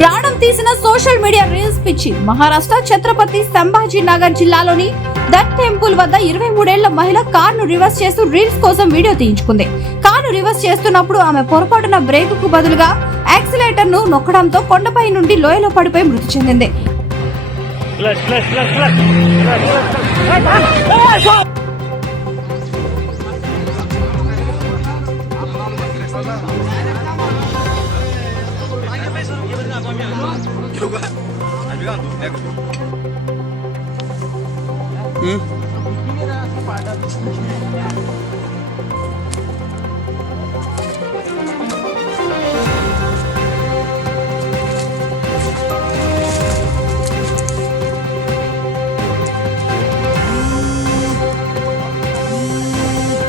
ప్రాణం తీసిన social media reels పిచ్చి. మహారాష్ట్ర ఛత్రపతి సంభాజీ నగర్ జిల్లాలోని దట్ టెంపుల్ వద్ద ఇరవై మూడేళ్ళ మహిళ కారును రివర్స్ చేస్తూ రీల్స్ కోసం వీడియో తీయించుకుంది. కారును రివర్స్ చేస్తున్నప్పుడు ఆమె పొరపాటున బ్రేకుకు బదులుగా యాక్సిలేటర్ను నొక్కడంతో కొండపై నుండి లోయలో పడిపోయి మృతి చెందింది. 有关，还这样多那个。嗯。